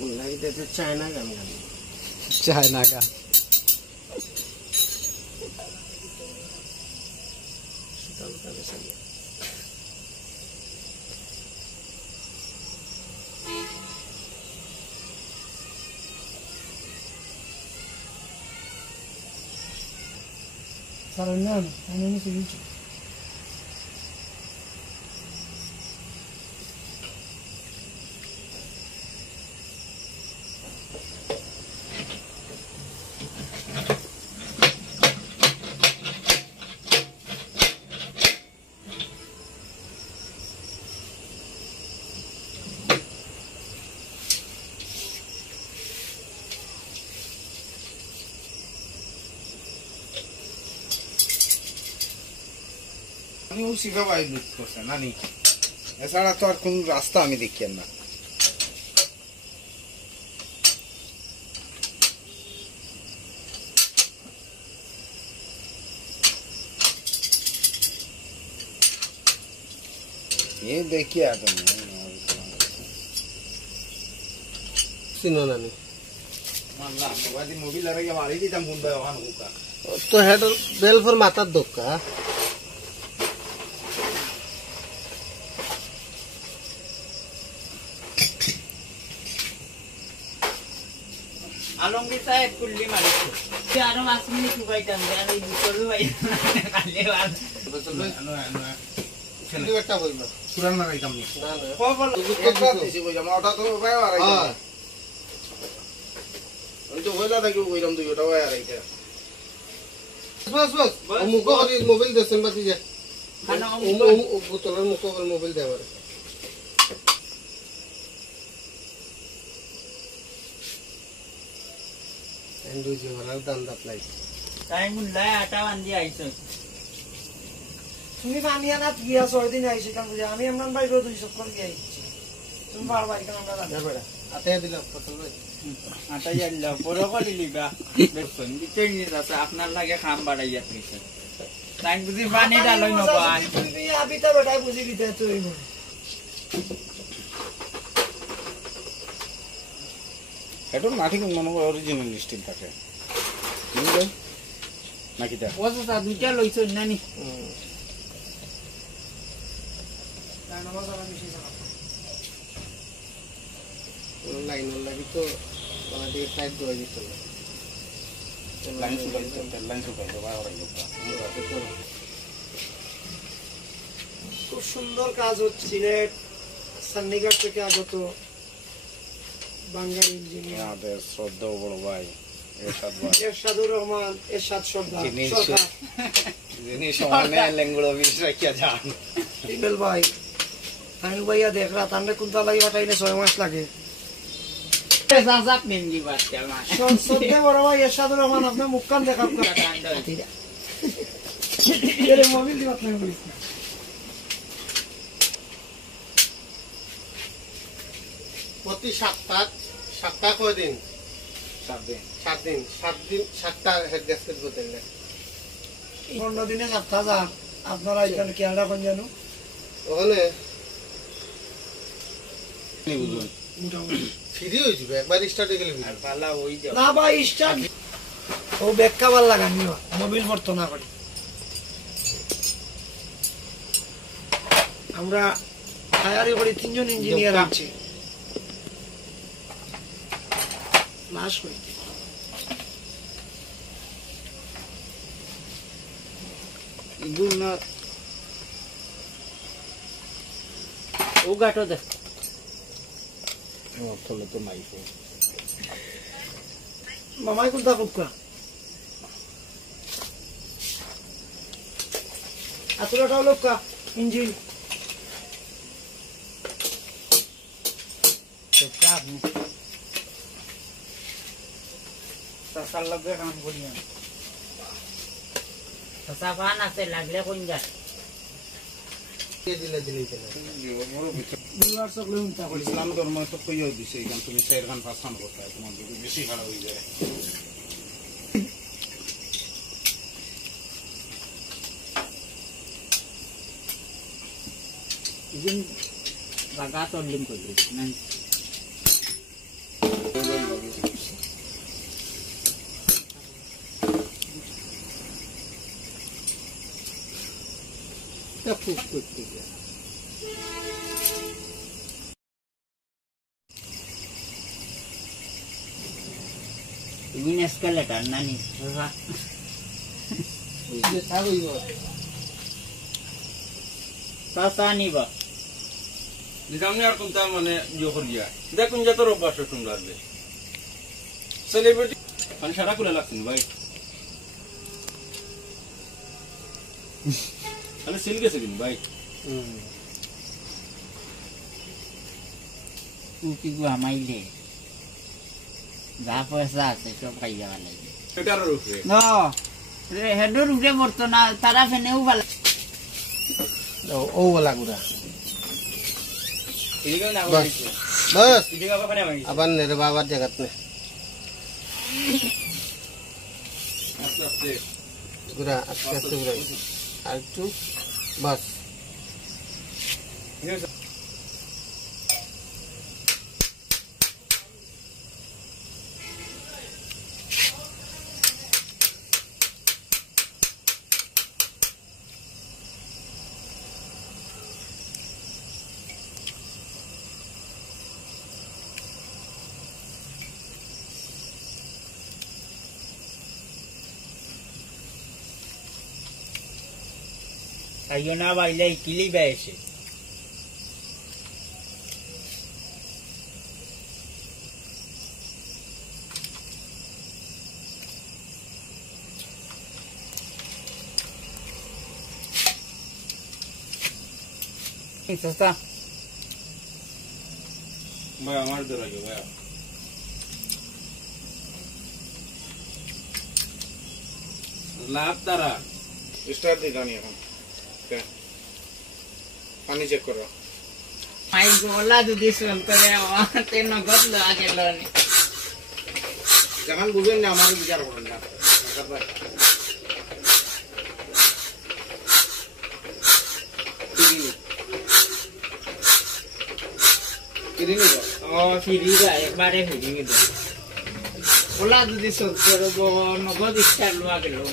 लगे तो चाइना का चाइना का Sarangano, ano si Vici? उसी का वाइब लुक करता ना नहीं ऐसा ना तो और कौन रास्ता हमें देखिए ना ये देखिए आप सिनो ना नहीं मानला वादी मोबाइल लगा के वाली थी तम बुंदा वहाँ होगा तो हेड बेल फॉर माता दो का Along kita kulli malik. Tiada masuk ni juga ikan dia ni bukan luai. Kalewal. betul anu itu kita boleh kurang lagi kami ना ना apa itu sih boleh mau tak tu bayar lagi itu boleh lagi boleh kamu tu jual bayar lagi bos muka kali mobil deh sempat aja Karena betul muka kali mobil deh baru एंडू जी वाला दांत apply Saya mulai atawan dia itu. তুমি আমি আনাত গিয়া 6 দিন আইছি কাম বুঝা আমি এমন ভাই রোদ হিসাব করে গিয়ে তুমি বারবার কেন আমরা জানি ना बेटा आते दिला पसंद है Ata yalla poro kali liga. Betul. Kita ni rasa apnar lagi kham badai ya trisha. Tang buzi bani daloi no ban. তুমি আবি তা বেটা বুঝি দিতে তুই itu nanti kan mana original listing pakai ini kan nak kita Wasa sa duja loiso nani. না নামাজ আর মিশি সারা लाइन लगी तो वाला दे टाइप दो जी चलो lain suka itu bayar orang juga খুব সুন্দর কাজ হচ্ছে সিলেট সন্নিঘাট থেকে আগত বাঙালি ইঞ্জিনিয়ার ada শ্রদ্ধা বড় ভাই এরশাদুর রহমান এরশাদ সরকার ini soalnya lenggolo bisa kia jalan টিবেল ভাই আমি ভাইয়া দেখ রাত আমরা কোনটা লাগি বাটাইলে 6 মাস লাগে Sasap ningi bat jalma. সত্যি বড় ভাই এরশাদুর রহমান আপনার মুখখান দেখাব Kata এর মোবাইল দিবা আপনি বলিস প্রতি সপ্তাহ কয় দিন 7 দিন 7টা হেড গ্যাসকেট বদলে 15 দিনে 7000 আপনারা এখানে কেয়ারটা কোন জানো ওখানে ini bukan মোটামুটি ফ্রি হয়ে যাবে একবার স্টার্ট হয়ে গেলে Al pala oi jo. না ভাই স্টার্ট ও বেকাবার লাগানি মোবাইল পড়তো না করে আমরা হায়ারি করে 3 জন ইঞ্জিনিয়ার আছে লাশ হইতে Ibu na. O gato de. oh kalau tu mai tu মামাই কোনটা কুকা আতুরাটা হলো কা engine Tetap ni. Sasal lagi kan bodian. Sasapan ase lagle kunja. দিলে দিলেই চলে ভিউয়ার্স সকলে উনতা করি ইসলাম ধর্ম তো কইও দিছে এখান তুমি চার গান পাঁচখান করতে হয় তোমার যদি বেশি ভাড়া হয়ে যায় Izin baga to lim ko nan. খুব করতে গিয়ে তুমি এসকালেটার নানি বাবা ওই যে থাকইব পাসা নিব নিজামনি আর কোনটা মানে ইয়ে করি গিয়া দেখুন যত রোববার শুন লাগবে সেলিব্রিটি মানে সারা কুলে লাগছেন ভাই তাহলে সিল গেছে দিন ভাই কি ঘুমাইলে যা পয়সা আছে সব খাইয়া ভালো এটার উপরে হেডর উঠে পড়তো না তারা ফেনেও ভালো ও ওলা গুড়া এদিকে না বাস বাস এদিকে আবার পানি মাগি আবার নে রে বাবার জায়গাত নে আস্তে আস্তে গুড়া আস্তে আস্তে গুড়া আর একটু বাস খাইও না বাইলে কিলি বেয়েছে সস্তা ভাই আমার দৌড় আগে ভাই লাভ তারা স্টার্ট দিয়ে জানি এখন পানি চেক করো মাই গোলা যদি শুনতে তে নগদ লো আগে লনি যখন বুঝেন না আমার বিচার করেন না ও ফিরিবা একবারে ফিরিয়ে দে ওলা যদি শুনতে রব নগদ স্টার লো আগে লো